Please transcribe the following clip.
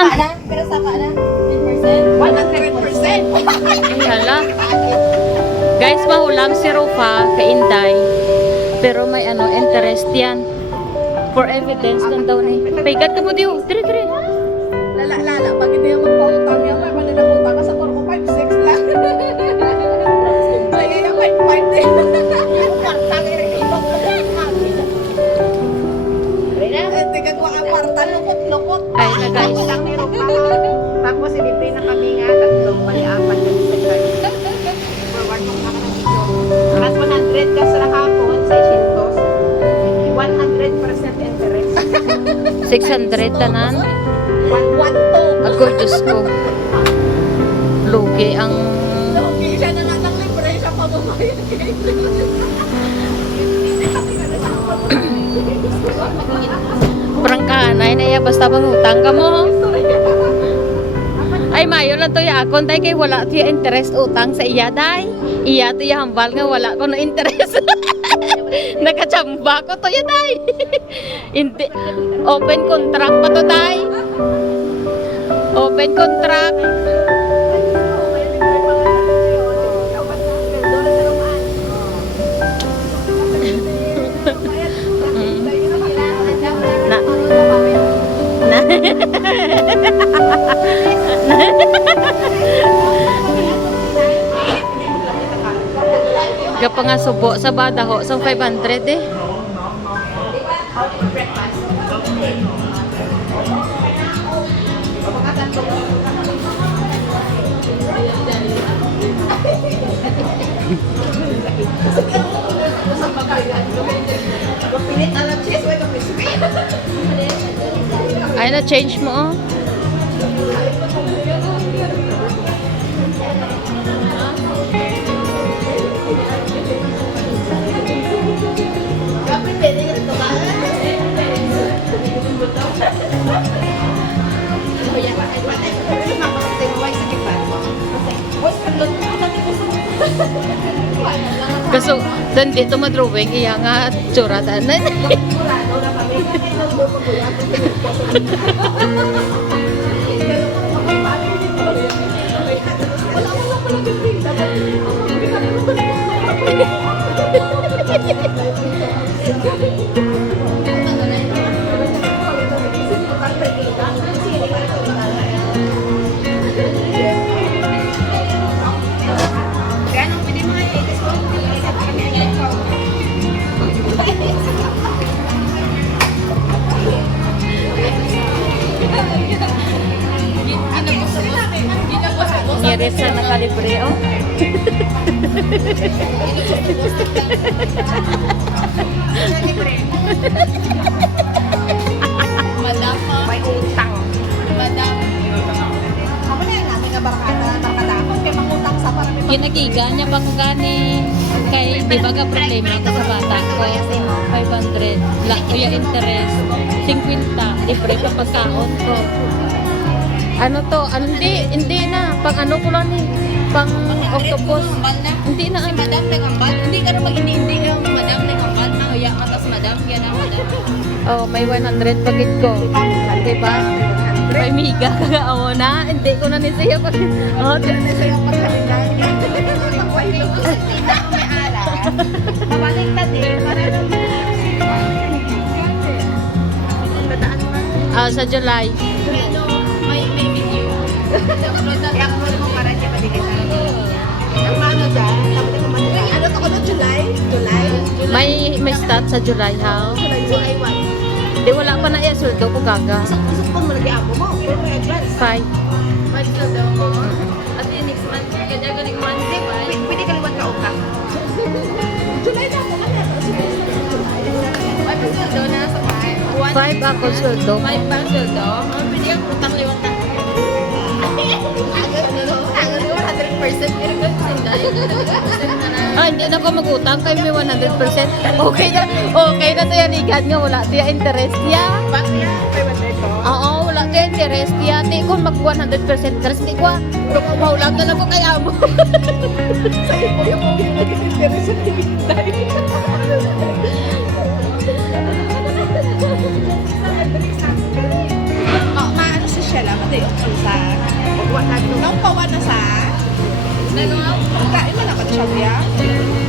Pero saka na, 10%. 100%. Ay, hala. Guys, mahulam si Rufa kay Inday. Pero may interest yan. For evidence lang daw ni. Paygat ka mo diyo. Dire. Lala, pag hindi yung magpautang yan, may manilang ka sa Torco 5-6 lang. Sige yung 5-5 din. Yung partang irinibang mo yan. Hindi ka gawa ang partang, lukot-lukot. Ay na guys. Lang ni Rupa. Tapos ilipay na kami nga, tatlong bali-apat kami sa card. Forward mo na ka ng video. Mas 100 ka sa nakapon, 600. 100% interest. 600 tanan. 1-2. Ako, Diyos ko. Lugi ang... Lugi siya na nga ng libre siya pagbabayad kay Prangkahan ay na iya. Basta mangutang ka mo. Ay, mayo lang to ya akon tay kay wala to ya interest utang sa iya day. Iya to ya hambal nga wala ko no interest. Nakachamba ko to ya day. Hindi open contract pa to day. Open contract. Gapa nga subo sa badaho sa 500 eh. Ay na change mo oh. Kaso, dan dito madrawing iya nga tsuratan na. Ngirit sa nakalibre oh. Madam, May utang. madam. Ako na yung namin nga barkada-akon kay mangutang sa para may Ginagiga niya bang gani kay di ba ka problema ko sa bata ko 500 la kuya interest 50 libre pa pagkaon ko ano to hindi na pang ano ko lang ni pang octopus hindi na Si madam nagambal. Hindi ka rin mag-hindi yung madam nagambal. Mahuya ka tas madam. Yan ang madam. oh may 100 pagit ko diba may miga kagaawa na hindi ko na nisiya pa oh Ano sa'yo pagkalingan? May ala. Mabalik na din. Para lang. sa July Ano, may video. I-upload mo para siya mabigyan sa ang ano dyan? Ano to ko no? July? may start sa July ha July 1. di wala pa na iya sweldo ko gaga Usap ko mo lagi amo mo. Pero may advance. 5 Mag-ito daw mo. At yung next month, kaya galing month, di ba? Pwede ka liwat ka utak. July na ako kanya. Ay, pa daw na sa 5. 5 ako sweldo 5 bang sweldo? Pwede kang utang liwat na. Agad mo 100%. Pero kung sinday, 100% na na. hindi na ako mag-utang kay may 100%. Okay na to yan igad nga wala to yung interest ya. Bakit yan? 500 ko? Oo, wala to yung interest ya. Di ko mag 100% interest di ko. Pero kung maulang na lang ko kay amo. Sa'yo po yung mga nag-interest sa tinday. Maano sa siya lang? day of sa. Pagwa na ito. Nang pawa na sa. Ano nga? Kain mo na ka siya, Bia.